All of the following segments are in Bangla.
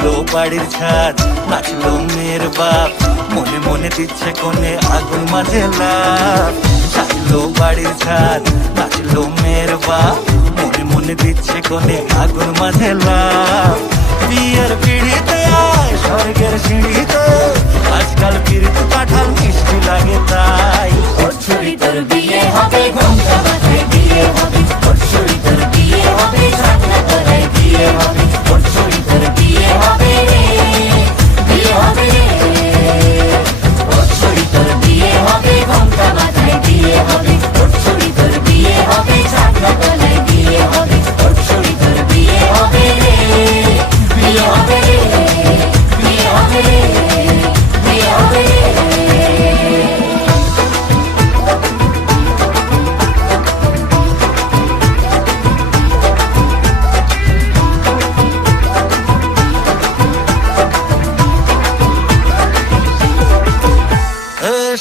সাজলো বাড়ির ছাদ, নাচলো মেয়ের বাপ, মনে মনে দিচ্ছে কোণে আগুন মাঝে লাভ। সাজলো বাড়ির ছাদ, নাচলো মেয়ের বাপ, মনে মনে দিচ্ছে কোণে আগুন মাঝে লাভ। বিয়ের পিড়িতে আয় স্বর্গের সিঁড়িতে, আজকাল পিড়িত কাঁঠাল মিষ্টি লাগে তাই। ওর ছুরি তোর বিয়ে হবে, ঘোমটা মাথায় বিয়ে হবে। ওর ছুরি তোর বিয়ে হবে, ছাগনা তলায় বিয়ে হবে। ওর ছুরি তোর বিয়ে হবে রে, বিয়ে হবে রে। ওর ছুরি তোর বিয়ে হবে, ঘোমটা মাথায় বিয়ে হবে। ওর ছুরি তোর বিয়ে হবে, ছাগনা তলায় বিয়ে হবে। ওর ছুরি তোর বিয়ে হবে রে, বিয়ে হবে রে, বিয়ে হবে রে, বিয়ে হবে রে।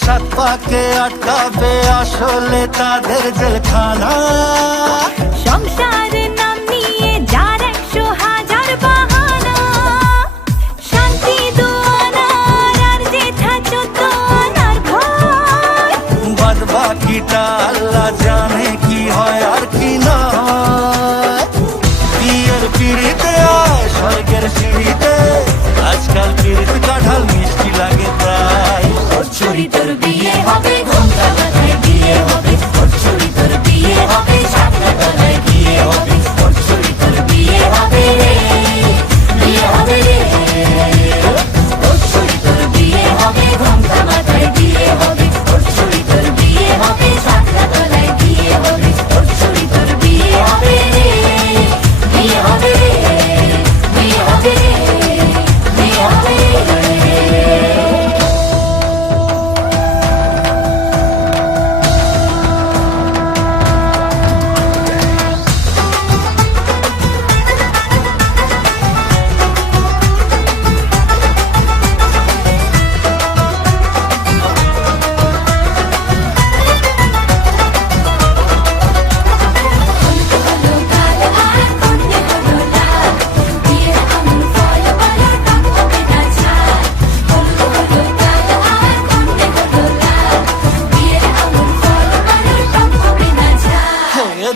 সাত পাকে আটকাবে আসলে তাদের জেলখানা। সংসারের নাম নিয়ে যার 100,000 বাহানা, শান্তি দুয়ানার আর যেথা 14 আনার ভয়। বাদ বাকিটা আল্লাহ জানে কি হয় আর কি না হয়। বিয়ের পিড়িতে আয় স্বর্গের সিঁড়িতে, আজকাল পিড়িত কাঁঠাল মিষ্টি লাগে তাই। ওর ছুরি তোর বিয়ে হবে, ঘোমটা মাথায় বিয়ে হবে। ওর ছুরি তোর বিয়ে হবে, ছাগনা তলায় বিয়ে হবে। ওর ছুরি তোর বিয়ে হবে রে, বিয়ে হবে রে। ওর ছুরি তোর বিয়ে হবে, ঘোমটা মাথায় বিয়ে হবে। ওর ছুরি তোর বিয়ে হবে, ছাগনা তলায় বিয়ে হবে। ওর ছুরি তোর বিয়ে হবে রে, বিয়ে হবে রে, বিয়ে হবে রে, বিয়ে হবে রে।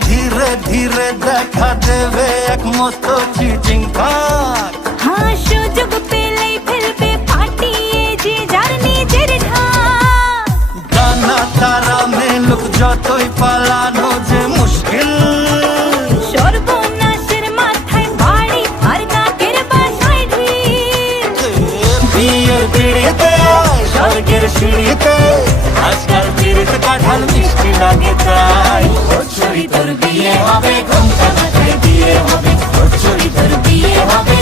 ধীরে ধীরে দেখা দেবে এক মস্ত চিটিং ভাগ। হ্যাঁ, সুযোগ পেলেই ফেলবে পাঠিয়ে যে যার নিজের ঢাক। ডানা তারা মেলুক যতই পালানো যে মুশকিল। সর্বনাশের মাথায় বাড়ি আর নাকের বাসায় ঢিল। বিয়ের পিড়িতে আয় স্বর্গের সিঁড়িতে, আজকাল পিড়িত কাঁঠাল মিষ্টি লাগে তাই। ওর ছুরি তোর বিয়ে হবে, ঘোমটা মাথায় বিয়ে হবে। ওর ছুরি তোর বিয়ে হবে,